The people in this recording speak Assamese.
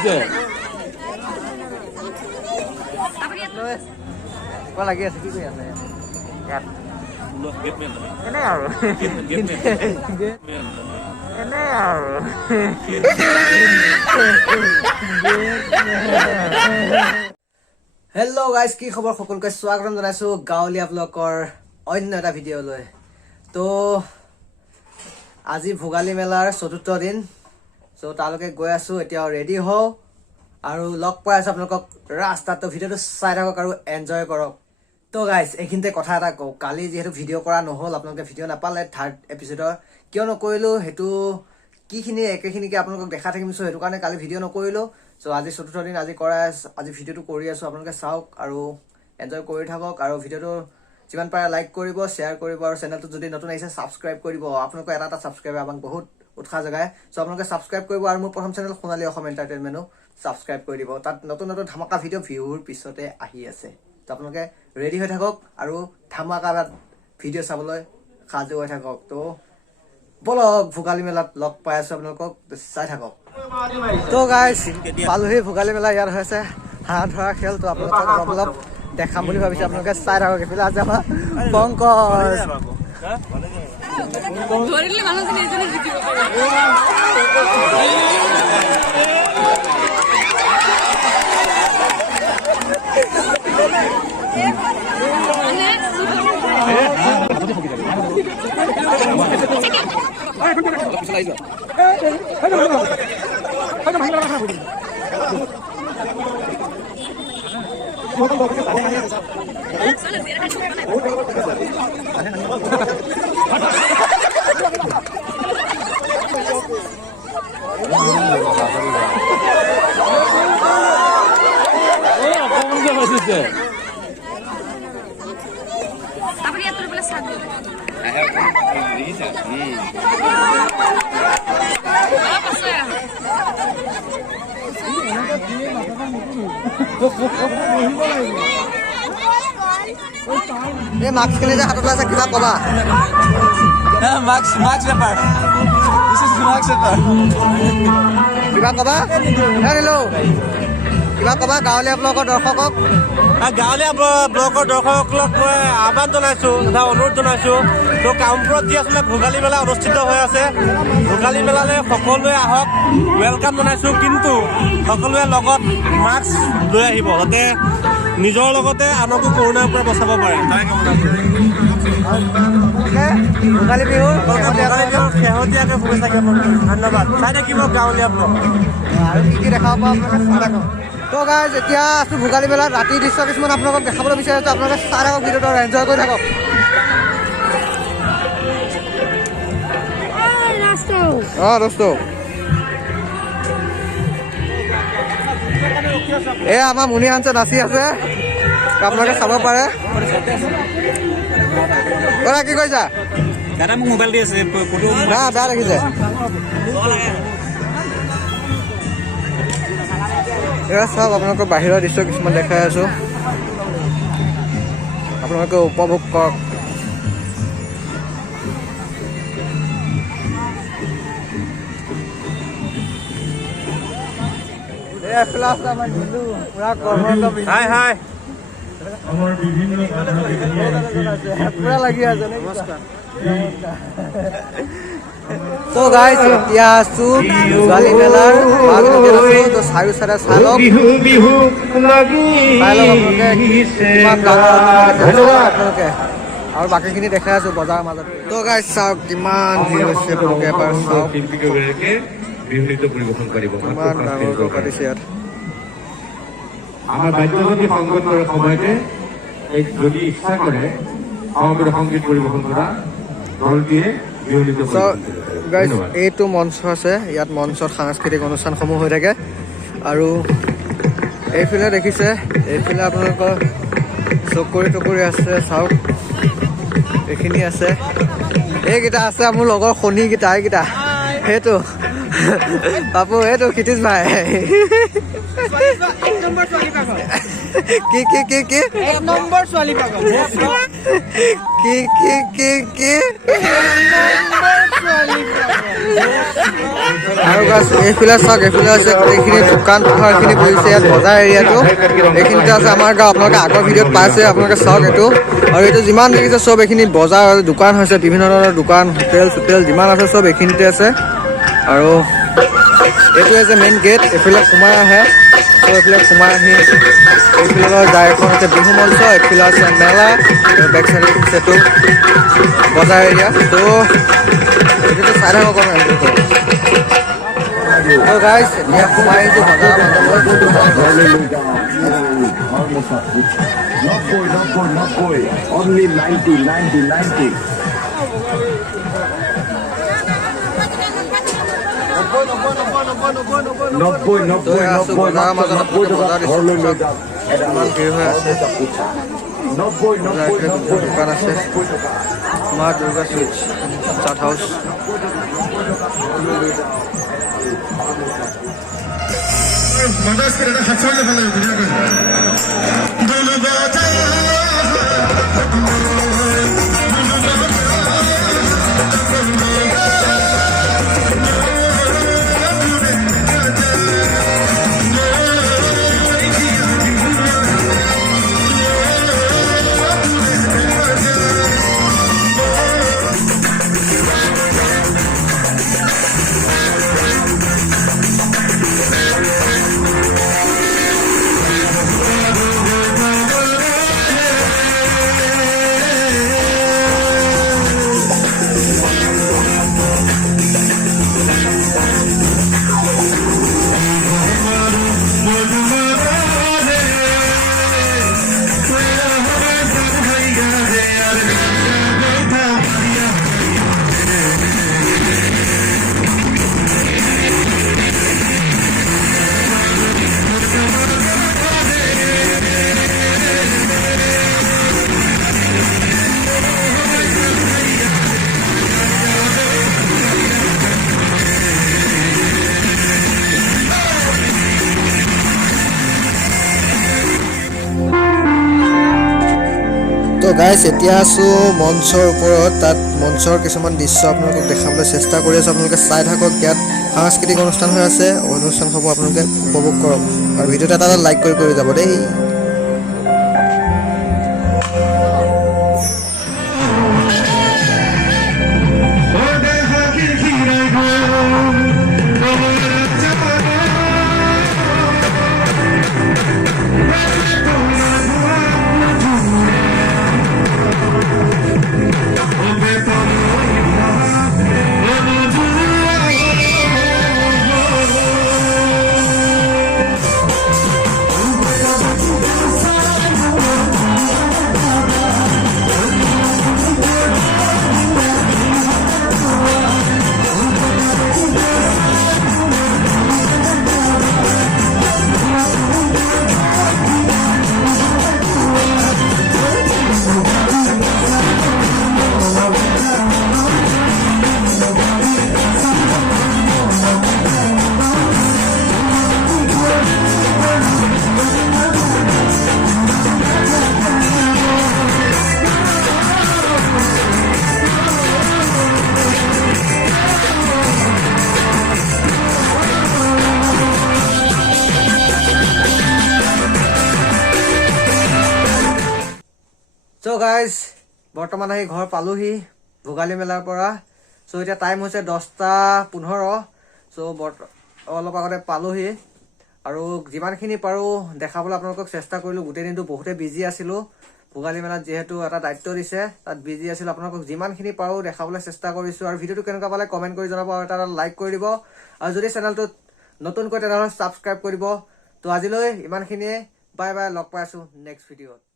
Có lagi ya sedikit ya saya. Lihat. Ini ya. Ini ya. Hello guys, কি খবৰ সকলোকে স্বাগতম জনাইছো গাঁৱলীয়া ব্লগৰ অন্য এটা ভিডিঅ' লৈ। তো আজি ভোগালী মেলাৰ চতুৰ্থ দিন। সো তালৈকে গৈ আছো, এতিয়া ৰেডি হও আৰু লগ পাই আছো আপোনালোকক ৰাস্তাত। ভিডিঅ'টো চাই থাকক আৰু এনজয় কৰক। তো গাইজ এইখিনিতে কথা এটা কওঁ, কালি যিহেতু ভিডিঅ' কৰা নহ'ল, আপোনালোকে ভিডিঅ' নাপালে থাৰ্ড এপিছডৰ, কিয় নকৰিলোঁ সেইটো কিখিনি একেখিনিকে আপোনালোকক দেখা থাকিম। চ' সেইটো কাৰণে কালি ভিডিঅ' নকৰিলোঁ। চ' আজি চতুৰ্থ দিন, আজি ভিডিঅ'টো কৰি আছোঁ, আপোনালোকে চাওক আৰু এনজয় কৰি থাকক। আৰু ভিডিঅ'টো যিমান পাৰে লাইক কৰিব, শ্বেয়াৰ কৰিব, আৰু চেনেলটো যদি নতুন আহিছে ছাবস্ক্ৰাইব কৰিব। আপোনালোকৰ এটা ছাবস্ক্ৰাইবে আমাক বহুত উৎসাহ যোগায়। চ' আপোনালোকে ছাবস্ক্ৰাইব কৰিব আৰু মোৰ প্ৰথম চেনেল সোণালী অসম এণ্টাৰটেইনমেণ্টো ছাবস্ক্ৰাইব কৰি দিব। তাত নতুন নতুন ধামাকা ভিডিঅ' ভিউৰ পিছতে আহি আছে। ত' আপোনালোকে ৰেডি হৈ থাকক আৰু ধামাকা ভিডিঅ' চাবলৈ সাজু হৈ থাকক। ত' বলক ভোগালী মেলাত লগ পাই আছো, আপোনালোকক চাই থাকক। তো গাইজ পালোহি ভোগালী মেলা, ইয়াত হৈছে হাঁহ ধৰা খেল। তো আপোনালোকক অলপ দেখাম বুলি ভাবিছো, আপোনালোকে চাই থাকক। এইফালে আছে আমাৰ পংকজ। এই মাস্ক খিনি যে হাতত আছে, কিবা কবা? কিবা কবা? কিবা কবা গাঁৱলীয়া ব্লগৰ দৰ্শকক? গাঁৱলীয়া ব্লকৰ দৰ্শকসকলক মই আহ্বান জনাইছো তথা অনুৰোধ জনাইছো। তো কামপুৰত যি আচলতে ভোগালী মেলা অনুষ্ঠিত হৈ আছে, ভোগালী মেলালৈ সকলোৱে আহক, ৱেলকাম জনাইছো। কিন্তু সকলোৱে লগত মাস্ক লৈ আহিব, যাতে নিজৰ লগতে আনকো কৰোণাৰ পৰা বচাব পাৰে। ভোগালী বিহুৰ শেহতীয়াকৈ শুভেচ্ছা জ্ঞাপন কৰিছো। ধন্যবাদ। চাই থাকিব গাঁৱলীয়া ব্লগ আৰু কি দেখাব পাৰোঁ। তো গাইজ এতিয়া আছো ভোগালী মেলাত, ৰাতিৰ দৃশ্য কিছুমান আপোনালোকক দেখাবলৈ বিচাৰিছো। আপোনালোকে চাই থাকক, ভিডিঅ'টো এনজয় কৰি থাকক। দোস্ত এয়া আমাৰ মুনি হাঞ্চে নাচি আছে, আপোনালোকে চাব পাৰে। কি কৈছা? দাদা মোক মোবাইল দি আছে, বেয়া দেখিছে। এয়া চাওক, আপোনালোকৰ বাহিৰৰ দৃশ্য কিছুমান দেখাই আছো, আপোনালোকে উপভোগ কৰক। তো গাইজ এতিয়া আছো ভোগালী মেলাৰ চাৰিও চাইডে চাই লওক, আপোনালোকে আৰু বাকীখিনি দেখাই আছো বজাৰৰ মাজত। তো গাইজ চাওক কিমান ভিৰ হৈছে, আপোনালোকে এবাৰ চাওক কিমান ডাঙৰকৈ পাতিছে ইয়াত। আমাৰ বাদ্যযন্ত্ৰী সংগত কৰাৰ সময়তে যদি ইচ্ছা কৰে সমবেত সংগীত পৰিৱেশন কৰা দলটিয়ে এইটো মঞ্চ আছে, ইয়াত মঞ্চত সাংস্কৃতিক অনুষ্ঠানসমূহ হৈ থাকে। আৰু এইফালে দেখিছে, এইফালে আপোনালোকৰ চকৰি টকৰি আছে, চাওক এইখিনি আছে। এইকেইটা আছে মোৰ লগৰ শনিকেইটা, এইকেইটা সেইটো বাপু, সেইটো ক্ষিতিশ ভাই। কি কি কি কি এক নম্বৰ ছোৱালী পাগল, কি কি কি কি ছোৱালী পাগল। আৰু গাছ এইফালে চাওক, এইফালে আছে গোটেইখিনি দোকান পোহাৰখিনি বহিছে ইয়াত বজাৰ এৰিয়াটো। এইখিনিতে আছে আমাৰ গাঁও, আপোনালোকে আগৰ ভিডিঅ'ত পাইছে, আপোনালোকে চাওক এইটো। আৰু এইটো যিমান দেখিছে চব এইখিনি বজাৰ দোকান হৈছে, বিভিন্ন ধৰণৰ দোকান, হোটেল চোটেল যিমান আছে চব এইখিনিতে আছে। আৰু এইটো হৈছে মেইন গেট, এইফালে সোমাই আহে। ত' এইফালে সোমাই আহি এইফালে যায় এখন আছে বিহু মঞ্চ, এইফালে আছে মেলা, বেক চাইডে এইটো বজাৰ এৰিয়া। ত' এইটোতো চাই থাকক অকণমান। ত' গাইছ এতিয়া সোমাই আহিছোঁ বজাৰৰ মাজলৈ। Only 90. Nobboy. তো আছোঁ বজাৰৰ মাজত, আপোনালোকে বজাৰ দিছোঁ ইমান ভিৰ হৈ আছে। দোকান আছে, মা দুৰ্গা চুইটছ চাট হাউচ। তো গাইছ এতিয়া আছোঁ মঞ্চৰ ওপৰত, তাত মঞ্চৰ কিছুমান দৃশ্য আপোনালোকক দেখাবলৈ চেষ্টা কৰি আছোঁ। আপোনালোকে চাই থাকক, ইয়াত সাংস্কৃতিক অনুষ্ঠান হৈ আছে, অনুষ্ঠানসমূহ আপোনালোকে উপভোগ কৰক আৰু ভিডিঅ'টো এটা লাইক কৰি যাব দেই। চ' গাইজ বৰ্তমান আহি ঘৰ পালোহি ভোগালী মেলাৰ পৰা। চ' এতিয়া টাইম হৈছে 10:15। চ' অলপ আগতে পালোহি আৰু যিমানখিনি পাৰোঁ দেখাবলৈ আপোনালোকক চেষ্টা কৰিলোঁ। গোটেই দিনটো বহুতে বিজি আছিলোঁ, ভোগালী মেলাত যিহেতু এটা দায়িত্ব দিছে তাত বিজি আছিলোঁ। আপোনালোকক যিমানখিনি পাৰোঁ দেখাবলৈ চেষ্টা কৰিছোঁ। আৰু ভিডিঅ'টো কেনেকুৱা পালে কমেণ্ট কৰি জনাব আৰু এটা লাইক কৰি দিব। আৰু যদি চেনেলটোত নতুনকৈ তেনেহ'লে ছাবস্ক্ৰাইব কৰি দিব। তো আজিলৈ ইমানখিনিয়ে, বাই বাই, লগ পাই আছোঁ নেক্সট ভিডিঅ'ত।